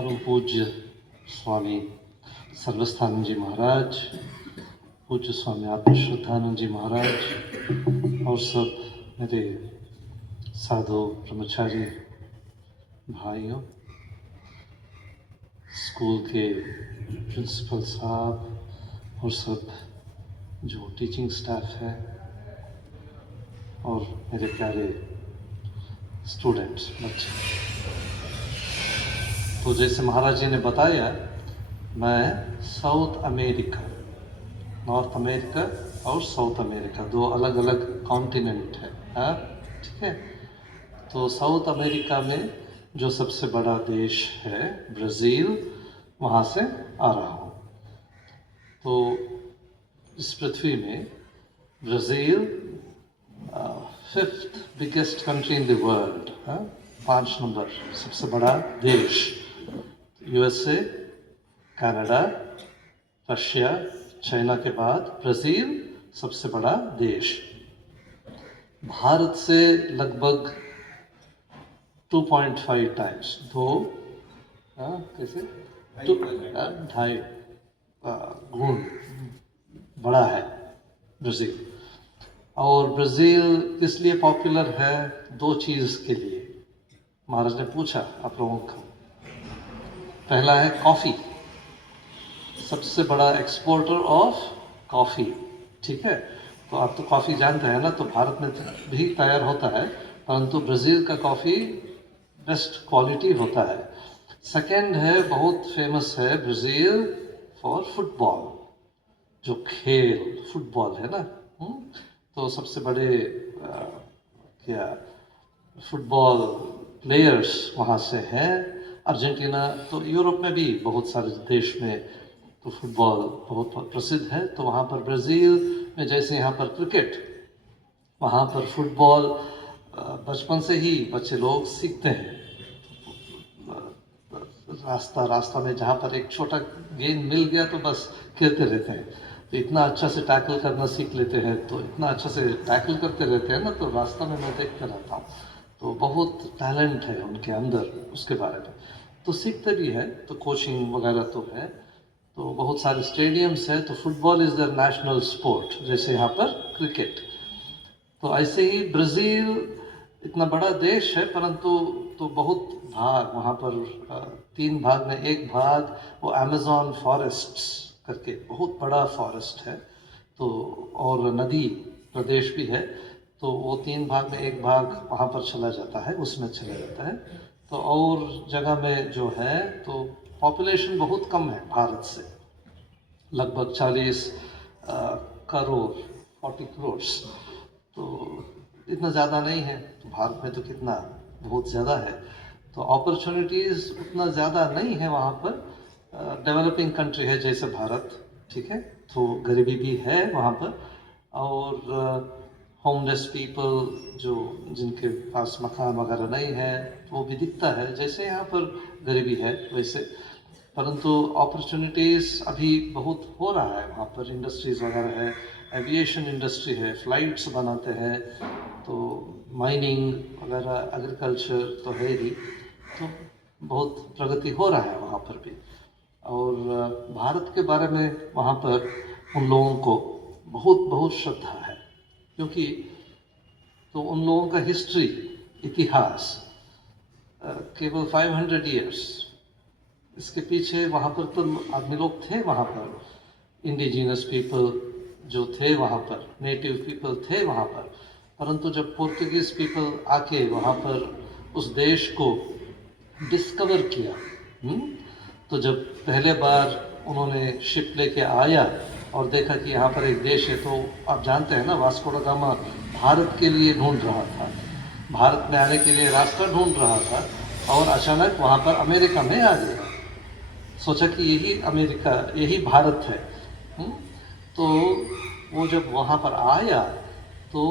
परम पूज्य स्वामी सर्वस्थानंद जी महाराज, पूज्य स्वामी आत्म श्रद्धानंद जी महाराज और सब मेरे साधु ब्रह्मचारी भाइयों, स्कूल के प्रिंसिपल साहब और सब जो टीचिंग स्टाफ है और मेरे प्यारे स्टूडेंट्स बच्चे। तो जैसे महाराज जी ने बताया, मैं साउथ अमेरिका, नॉर्थ अमेरिका और साउथ अमेरिका दो अलग अलग कॉन्टिनेंट है, हाँ ठीक है। तो साउथ अमेरिका में जो सबसे बड़ा देश है ब्राज़ील, वहाँ से आ रहा हूँ। तो इस पृथ्वी में Brazil 5th biggest country in the world, 5 number सबसे बड़ा देश। यूएसए, कनाडा, रशिया, चाइना के बाद ब्राज़ील सबसे बड़ा देश। भारत से लगभग 2.5 टाइम्स, कैसे 2.5 गुण बड़ा है ब्राज़ील। और ब्राज़ील इसलिए पॉपुलर है 2 चीज़ के लिए। महाराज ने पूछा आप लोगों को, पहला है कॉफ़ी, सबसे बड़ा एक्सपोर्टर ऑफ कॉफ़ी, ठीक है। तो आप तो कॉफ़ी जानते हैं ना, तो भारत में भी तैयार होता है, परंतु ब्राज़ील का कॉफ़ी बेस्ट क्वालिटी होता है। सेकंड है, बहुत फेमस है ब्राज़ील फॉर फुटबॉल, जो खेल फुटबॉल है ना। तो सबसे बड़े क्या फुटबॉल प्लेयर्स वहाँ से हैं। अर्जेंटीना, तो यूरोप में भी बहुत सारे देश में तो फुटबॉल बहुत प्रसिद्ध है। तो वहाँ पर ब्राज़ील में जैसे यहाँ पर क्रिकेट, वहाँ पर फुटबॉल बचपन से ही बच्चे लोग सीखते हैं। रास्ता में जहाँ पर एक छोटा गेंद मिल गया तो बस खेलते रहते हैं। तो इतना अच्छा से टैकल करना सीख लेते हैं, तो इतना अच्छा से टैकल करते रहते हैं ना, तो रास्ता में मैं देखते रहता हूँ। तो बहुत टैलेंट है उनके अंदर उसके बारे में, तो सीखते भी है। तो कोचिंग वगैरह तो है, तो बहुत सारे स्टेडियम्स है। तो football is the national sport, जैसे यहाँ पर क्रिकेट। तो ऐसे ही ब्राज़ील इतना बड़ा देश है, परंतु तो बहुत भाग वहाँ पर 3 भाग में एक भाग वो अमेज़न फॉरेस्ट्स करके बहुत बड़ा फॉरेस्ट है। तो और नदी प्रदेश भी है, तो वो 3 भाग में एक भाग वहाँ पर चला जाता है, उसमें चला जाता है। तो और जगह में जो है तो पॉपुलेशन बहुत कम है भारत से, लगभग 40 करोड़ 40 करोड़। तो इतना ज़्यादा नहीं है। तो भारत में तो कितना बहुत ज़्यादा है। तो अपॉर्चुनिटीज़ उतना ज़्यादा नहीं है वहाँ पर। डेवलपिंग कंट्री है जैसे भारत, ठीक है। तो गरीबी भी है वहाँ पर, और होमलेस पीपल जो जिनके पास मकान वगैरह नहीं है वो भी दिखता है। जैसे यहाँ पर गरीबी है वैसे, परंतु अपॉर्चुनिटीज़ अभी बहुत हो रहा है वहाँ पर। इंडस्ट्रीज़ वगैरह है, एविएशन इंडस्ट्री है, फ्लाइट्स बनाते हैं, तो माइनिंग वगैरह, एग्रीकल्चर तो है ही। तो बहुत प्रगति हो रहा है वहाँ पर भी। और भारत के बारे में वहाँ पर उन लोगों को बहुत बहुत श्रद्धा है, क्योंकि तो उन लोगों का हिस्ट्री, इतिहास केवल 500 ईयर्स, इसके पीछे वहाँ पर तो आदमी लोग थे, वहाँ पर इंडिजिनस पीपल जो थे वहाँ पर, नेटिव पीपल थे वहाँ पर। परंतु जब पोर्तुगीज़ पीपल आके वहाँ पर उस देश को डिस्कवर किया, तो जब पहले बार उन्होंने शिप लेके आया और देखा कि यहाँ पर एक देश है, तो आप जानते हैं ना, वास्को दा गामा भारत के लिए ढूंढ रहा था, भारत में आने के लिए रास्ता ढूंढ रहा था, और अचानक वहाँ पर अमेरिका में आ गया। सोचा कि यही अमेरिका, यही भारत है। तो वो जब वहाँ पर आया तो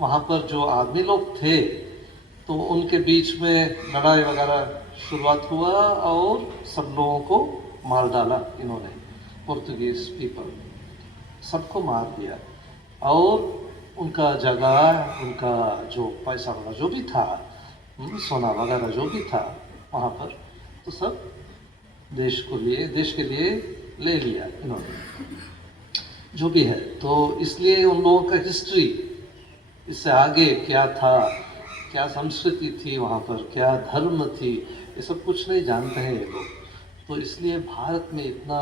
वहाँ पर जो आदमी लोग थे तो उनके बीच में लड़ाई वगैरह शुरुआत हुआ और सब लोगों को मार डाला इन्होंने, पोर्तुगीज़ पीपल सबको मार दिया। और उनका जगह, उनका जो पैसा वगैरह जो भी था, सोना वगैरह जो भी था वहाँ पर, तो सब देश के लिए ले लिया इन्होंने, जो भी है। तो इसलिए उन लोगों का हिस्ट्री, इससे आगे क्या था, क्या संस्कृति थी वहाँ पर, क्या धर्म थी, ये सब कुछ नहीं जानते हैं ये लोग। तो इसलिए भारत में इतना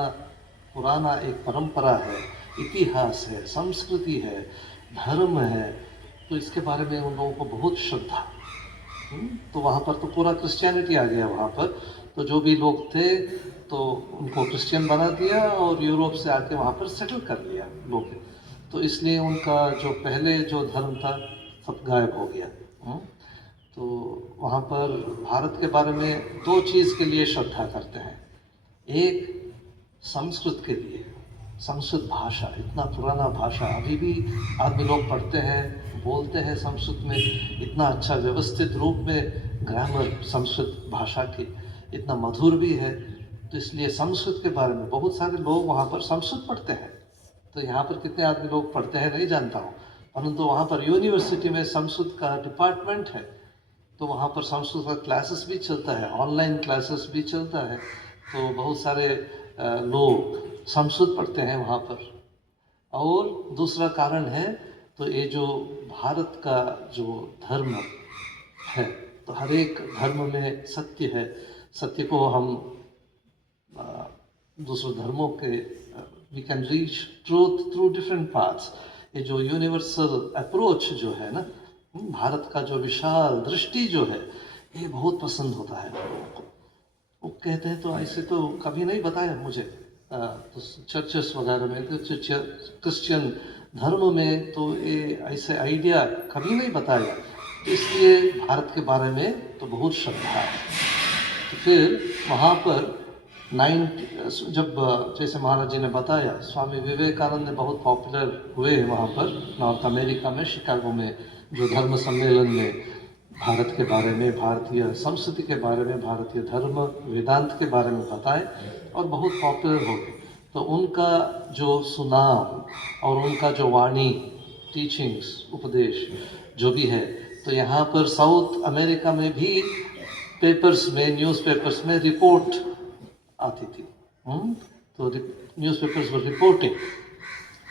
पुराना एक परंपरा है, इतिहास है, संस्कृति है, धर्म है, तो इसके बारे में उन लोगों को बहुत श्रद्धा। तो वहाँ पर तो पूरा क्रिश्चियनिटी आ गया वहाँ पर। तो जो भी लोग थे तो उनको क्रिश्चियन बना दिया और यूरोप से आके वहाँ पर सेटल कर लिया लोग। तो इसलिए उनका जो पहले जो धर्म था सब गायब हो गया। तो वहाँ पर भारत के बारे में दो चीज़ के लिए श्रद्धा करते हैं। एक संस्कृत के लिए, संस्कृत भाषा, इतना पुराना भाषा, अभी भी आदमी लोग पढ़ते हैं, बोलते हैं संस्कृत में, इतना अच्छा व्यवस्थित रूप में ग्रामर संस्कृत भाषा की, इतना मधुर भी है। तो इसलिए संस्कृत के बारे में बहुत सारे लोग वहाँ पर संस्कृत पढ़ते हैं। तो यहाँ पर कितने आदमी लोग पढ़ते हैं नहीं जानता हूँ, परंतु वहाँ पर यूनिवर्सिटी में संस्कृत का डिपार्टमेंट है। तो वहाँ पर संस्कृत का क्लासेस भी चलता है, ऑनलाइन क्लासेस भी चलता है। तो बहुत सारे लोग संस्कृत पढ़ते हैं वहाँ पर। और दूसरा कारण है तो ये जो भारत का जो धर्म है, तो हर एक धर्म में सत्य है। सत्य को हम दूसरे धर्मों के we can reach truth through different paths. ये जो यूनिवर्सल अप्रोच जो है ना, भारत का जो विशाल दृष्टि जो है, ये बहुत पसंद होता है लोगों को। वो कहते हैं तो ऐसे तो कभी नहीं बताया मुझे, तो चर्चेस वगैरह में, तो क्रिश्चियन धर्म में तो ये ऐसे आइडिया कभी नहीं बताया। तो इसलिए भारत के बारे में तो बहुत श्रद्धा है। तो फिर वहाँ पर जब जैसे महाराज जी ने बताया, स्वामी विवेकानंद ने बहुत पॉपुलर हुए हैं वहाँ पर नॉर्थ अमेरिका में, शिकागो में, जो धर्म सम्मेलन में भारत के बारे में, भारतीय संस्कृति के बारे में, भारतीय धर्म वेदांत के बारे में बताए और बहुत पॉपुलर हो गए। तो उनका जो सुनाम और उनका जो वाणी, टीचिंग्स, उपदेश जो भी है, तो यहाँ पर साउथ अमेरिका में भी पेपर्स में, न्यूज़पेपर्स में रिपोर्ट आती थी। तो न्यूज़पेपर्स में रिपोर्टिंग,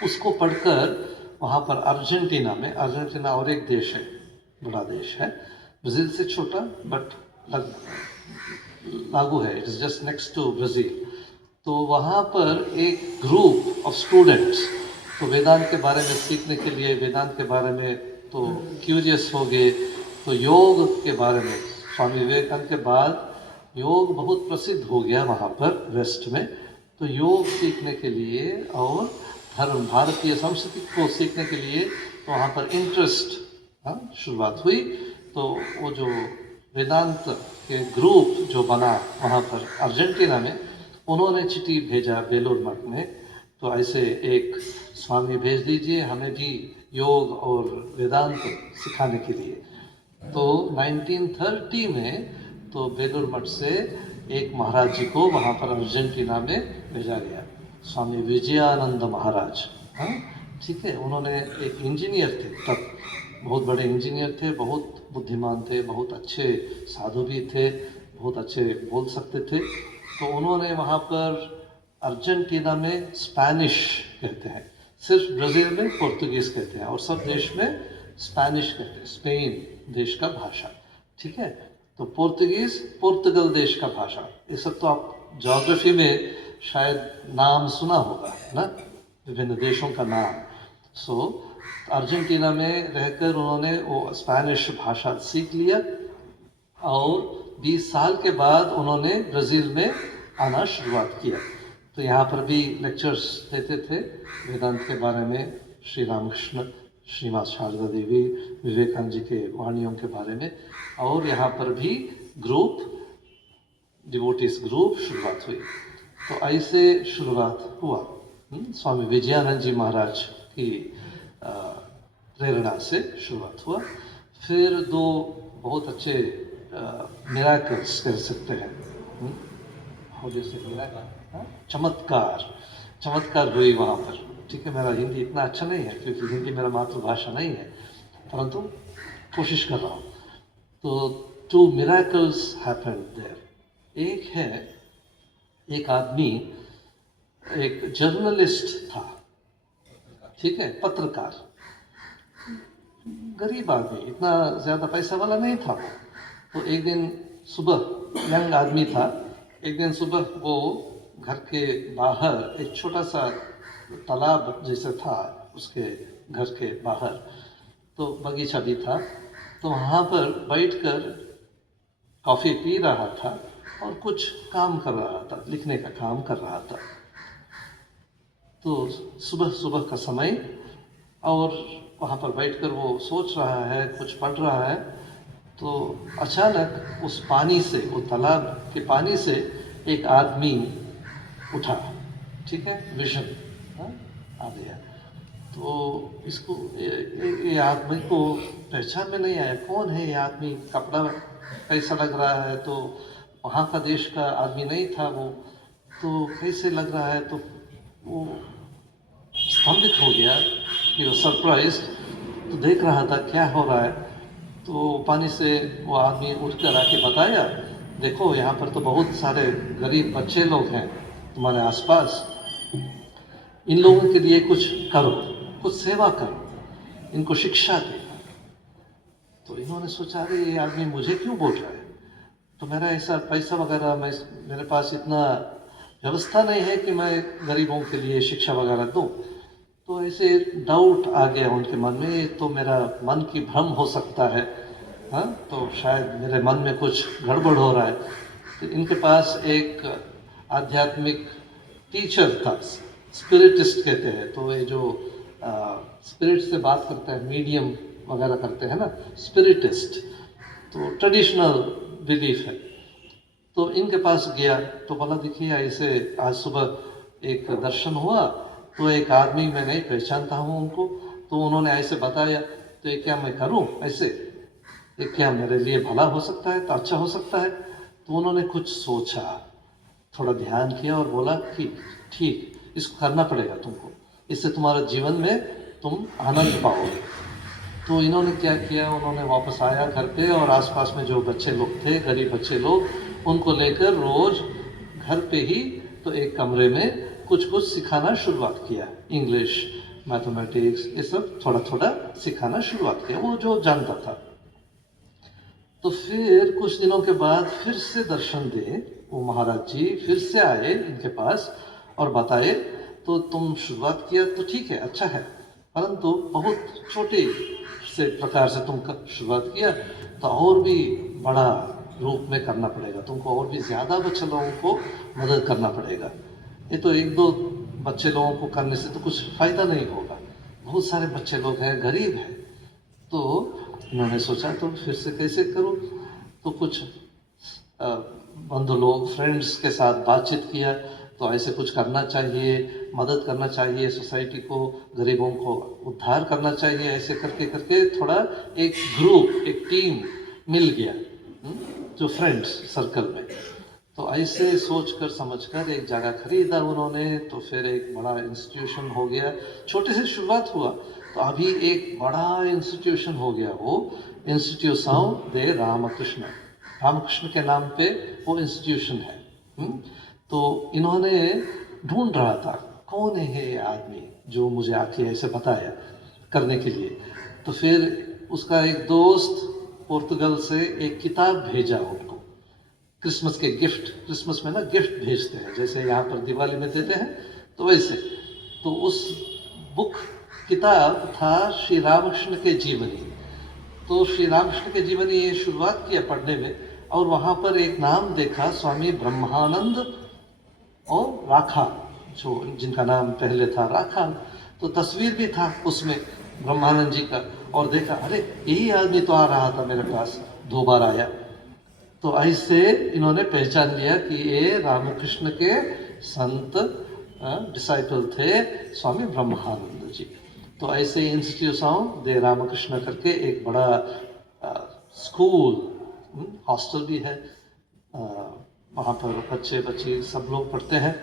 उसको पढ़कर वहाँ पर अर्जेंटीना में, अर्जेंटीना और एक देश है, बड़ा देश है, ब्राज़ील से छोटा बट लागू है, it is just next to Brazil. तो वहाँ पर एक ग्रुप ऑफ स्टूडेंट्स तो वेदांत के बारे में सीखने के लिए, वेदांत के बारे में तो क्यूरियस हो गए। तो योग के बारे में, स्वामी विवेकानंद के बाद योग बहुत प्रसिद्ध हो गया वहाँ पर वेस्ट में। तो योग सीखने के लिए और धर्म, भारतीय संस्कृति को सीखने के लिए तो वहाँ पर इंटरेस्ट शुरुआत हुई। तो वो जो वेदांत के ग्रुप जो बना वहाँ पर अर्जेंटीना में, उन्होंने चिट्ठी भेजा बेलूर मठ में, तो ऐसे एक स्वामी भेज दीजिए हमें भी योग और वेदांत सिखाने के लिए। तो 1930 में तो बेलूर मठ से एक महाराज जी को वहाँ पर अर्जेंटीना में भेजा गया, स्वामी विजयानंद महाराज। ठीक है, उन्होंने एक इंजीनियर थे तब, बहुत बड़े इंजीनियर थे, बहुत बुद्धिमान थे, बहुत अच्छे साधु भी थे, बहुत अच्छे बोल सकते थे। तो उन्होंने वहाँ पर अर्जेंटीना में स्पेनिश कहते हैं, सिर्फ ब्राज़ील में पोर्तुगीज़ कहते हैं और सब देश में स्पेनिश कहते हैं, स्पेन देश का भाषा। ठीक है, तो पोर्तुगीज़ पुर्तगाल देश का भाषा। ये सब तो आप ज्योग्राफी में शायद नाम सुना होगा ना, विभिन्न देशों का नाम। सो अर्जेंटीना में रहकर उन्होंने वो स्पेनिश भाषा सीख लिया और 20 साल के बाद उन्होंने ब्राज़ील में आना शुरुआत किया। तो यहाँ पर भी लेक्चर्स देते थे वेदांत के बारे में, श्री रामकृष्ण, श्रीमां शारदा देवी, विवेकानंद जी के वाणियों के बारे में। और यहाँ पर भी ग्रुप, डिवोटीज ग्रुप शुरुआत हुई। तो ऐसे शुरुआत हुआ स्वामी विजयानंद जी महाराज की प्रेरणा से शुरुआत हुआ। फिर दो बहुत अच्छे मिराकल्स कह सकते हैं, हो जैसे चमत्कार हुई वहाँ पर। ठीक है, मेरा हिंदी इतना अच्छा नहीं है क्योंकि हिंदी मेरा मातृभाषा नहीं है, परंतु कोशिश कर रहा हूँ। तो 2 miracles happened there। एक है एक आदमी एक जर्नलिस्ट था, ठीक है, पत्रकार, गरीब आदमी, इतना ज़्यादा पैसा वाला नहीं था वो। तो एक दिन सुबह, यंग आदमी था, एक दिन सुबह वो घर के बाहर एक छोटा सा तालाब जैसे था उसके घर के बाहर, तो बगीचा भी था, तो वहाँ पर बैठकर कॉफ़ी पी रहा था और कुछ काम कर रहा था, लिखने का काम कर रहा था। तो सुबह सुबह का समय, और वहाँ पर बैठकर वो सोच रहा है, कुछ पढ़ रहा है, तो अचानक उस पानी से, वो तालाब के पानी से एक आदमी उठा, ठीक है, विजन आ गया। तो इसको ये आदमी को पहचान में नहीं आया, कौन है ये आदमी, कपड़ा कैसा लग रहा है, तो वहाँ का देश का आदमी नहीं था वो, तो कैसे लग रहा है, तो वो स्तंभित हो गया, ये सरप्राइज, तो देख रहा था क्या हो रहा है। तो पानी से वो आदमी उठकर आके बताया, देखो यहाँ पर तो बहुत सारे गरीब बच्चे लोग हैं तुम्हारे आसपास, इन लोगों के लिए कुछ करो, कुछ सेवा करो, इनको शिक्षा दे। तो इन्होंने सोचा, अरे ये आदमी मुझे क्यों बोल रहा है, तो मेरा ऐसा पैसा वगैरह, मेरे पास इतना व्यवस्था नहीं है कि मैं गरीबों के लिए शिक्षा वगैरह दूँ। तो ऐसे डाउट आ गया उनके मन में, तो मेरा मन की भ्रम हो सकता है, हाँ, तो शायद मेरे मन में कुछ गड़बड़ हो रहा है। तो इनके पास एक आध्यात्मिक टीचर था, स्पिरिटिस्ट कहते हैं, तो ये जो स्पिरिट से बात करते हैं, मीडियम वगैरह करते हैं ना, स्पिरिटिस्ट, तो ट्रेडिशनल बिलीफ है। तो इनके पास गया, तो बोला, देखिए ऐसे आज सुबह एक दर्शन हुआ, तो एक आदमी मैं नहीं पहचानता हूँ उनको, तो उन्होंने ऐसे बताया, तो ये क्या मैं करूँ ऐसे, ये क्या मेरे लिए भला हो सकता है, तो अच्छा हो सकता है। तो उन्होंने कुछ सोचा, थोड़ा ध्यान किया और बोला कि ठीक, इसको करना पड़ेगा तुमको, इससे तुम्हारे जीवन में तुम आनंद पाओगे। तो इन्होंने क्या किया, उन्होंने वापस आया घर पे, और आसपास में जो बच्चे लोग थे, गरीब बच्चे लोग, उनको लेकर रोज घर पे ही तो एक कमरे में कुछ कुछ सिखाना शुरुआत किया, इंग्लिश, मैथमेटिक्स, ये सब थोड़ा थोड़ा सिखाना शुरुआत किया, वो जो जानता था। तो फिर कुछ दिनों के बाद फिर से दर्शन दे वो महाराज जी, फिर से आए इनके पास और बताए, तो तुम शुरुआत किया तो ठीक है, अच्छा है, परंतु बहुत छोटे से प्रकार से तुम शुरुआत किया, तो और भी बड़ा रूप में करना पड़ेगा तुमको, और भी ज़्यादा बच्चे लोगों को मदद करना पड़ेगा। ये तो एक दो बच्चे लोगों को करने से तो कुछ फ़ायदा नहीं होगा, बहुत सारे बच्चे लोग हैं, गरीब हैं। तो उन्होंने सोचा, तो फिर से कैसे करूं, तो कुछ बंधु लोग, फ्रेंड्स के साथ बातचीत किया, तो ऐसे कुछ करना चाहिए, मदद करना चाहिए, सोसाइटी को, गरीबों को उद्धार करना चाहिए, ऐसे करके करके थोड़ा एक ग्रुप, एक टीम मिल गया, जो फ्रेंड्स सर्कल में। तो ऐसे सोचकर समझकर एक जगह खरीदा उन्होंने, तो फिर एक बड़ा इंस्टीट्यूशन हो गया, छोटे से शुरुआत हुआ, तो अभी एक बड़ा इंस्टीट्यूशन हो गया, वो इंस्टीट्यूशन दे रामकृष्ण, रामकृष्ण के नाम पे वो इंस्टीट्यूशन है। तो इन्होंने ढूंढ रहा था, कौन है ये आदमी जो मुझे आके ऐसे बताया करने के लिए। तो फिर उसका एक दोस्त पोर्तुगल से एक किताब भेजा उनको, क्रिसमस के गिफ्ट, क्रिसमस में ना गिफ्ट भेजते हैं, जैसे यहाँ पर दिवाली में देते हैं, तो वैसे। तो उस बुक, किताब था श्री रामकृष्ण के जीवनी। तो श्री रामकृष्ण के जीवनी ये शुरुआत किया पढ़ने में, और वहाँ पर एक नाम देखा, स्वामी ब्रह्मानंद और राखा, जो जिनका नाम पहले था राखा, तो तस्वीर भी था उसमें ब्रह्मानंद जी का, और देखा, अरे यही आदमी तो आ रहा था मेरे पास, 2 बार आया। तो ऐसे इन्होंने पहचान लिया कि ये रामकृष्ण के संत डिसाइपल थे, स्वामी ब्रह्मानंद जी। तो ऐसे इंस्टीट्यूशन दे रामकृष्ण करके एक बड़ा स्कूल, हॉस्टल भी है, वहाँ पर बच्चे बच्ची सब लोग पढ़ते हैं,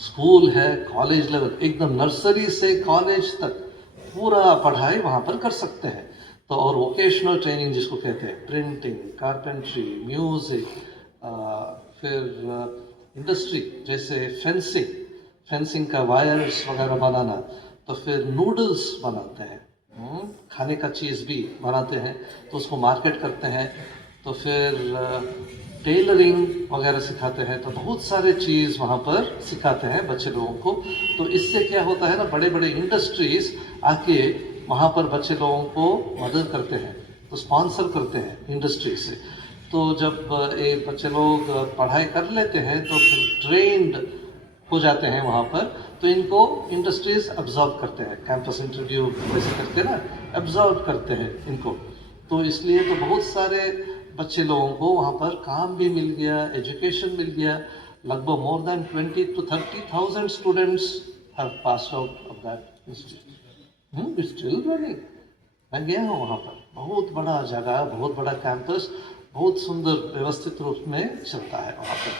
स्कूल है, कॉलेज लेवल, एकदम नर्सरी से कॉलेज तक पूरा पढ़ाई वहाँ पर कर सकते हैं। तो और वोकेशनल ट्रेनिंग जिसको कहते हैं, प्रिंटिंग, कारपेंट्री, म्यूज़िक, फिर इंडस्ट्री, जैसे फेंसिंग, फेंसिंग का वायर्स वगैरह बनाना, तो फिर नूडल्स बनाते हैं, खाने का चीज़ भी बनाते हैं, तो उसको मार्केट करते हैं, तो फिर टेलरिंग वगैरह सिखाते हैं, तो बहुत सारे चीज़ वहाँ पर सिखाते हैं बच्चे लोगों को। तो इससे क्या होता है ना, बड़े बड़े इंडस्ट्रीज़ आके वहाँ पर बच्चे लोगों को मदद करते हैं, तो स्पॉन्सर करते हैं इंडस्ट्री से। तो जब ये बच्चे लोग पढ़ाई कर लेते हैं तो फिर ट्रेंड हो जाते हैं वहाँ पर, तो इनको इंडस्ट्रीज अब्जॉर्ब करते हैं, कैंपस इंटरव्यू वैसे करके ना अब्जॉर्ब करते हैं इनको। तो इसलिए तो बहुत सारे बच्चे लोगों को वहाँ पर काम भी मिल गया, एजुकेशन मिल गया। लगभग more than 20 to 30,000 students have passed out of that institute. It's still running. मैं गया हूँ वहाँ पर, बहुत बड़ा जगह, बहुत बड़ा कैंपस, बहुत सुंदर व्यवस्थित रूप में चलता है वहाँ पर।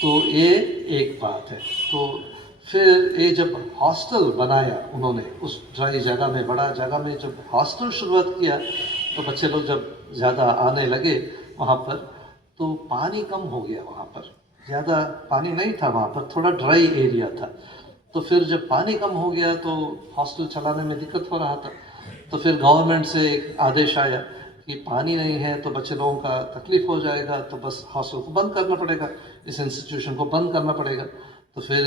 तो ये एक बात है। तो फिर ये जब हॉस्टल बनाया उन्होंने उस ड्राई जगह में, बड़ा जगह में जब हॉस्टल शुरुआत किया, तो बच्चे लोग जब ज़्यादा आने लगे वहाँ पर, तो पानी कम हो गया वहाँ पर, ज़्यादा पानी नहीं था वहाँ पर, थोड़ा ड्राई एरिया था। तो फिर जब पानी कम हो गया तो हॉस्टल चलाने में दिक्कत हो रहा था। तो फिर गवर्नमेंट से एक आदेश आया कि पानी नहीं है तो बच्चे लोगों का तकलीफ हो जाएगा, तो बस हॉस्टल को बंद करना पड़ेगा, इस इंस्टीट्यूशन को बंद करना पड़ेगा। तो फिर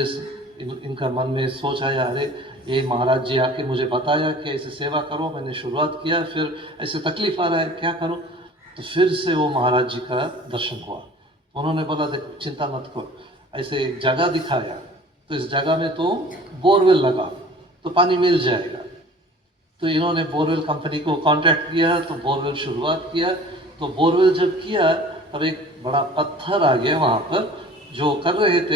इनका मन में सोच आया, अरे ये महाराज जी आके मुझे बताया कि ऐसे सेवा करो, मैंने शुरुआत किया, फिर ऐसे तकलीफ आ रहा है, क्या करूँ। तो फिर से वो महाराज जी का दर्शन हुआ। उन्होंने बोला, देखो चिंता मत करो, ऐसे एक जगह दिखाया, तो इस जगह में तो बोरवेल लगा तो पानी मिल जाएगा। तो इन्होंने बोरवेल कंपनी को कांटेक्ट किया, तो बोरवेल शुरुआत किया। तो बोरवेल जब किया, तब एक बड़ा पत्थर आ गया वहाँ पर, जो कर रहे थे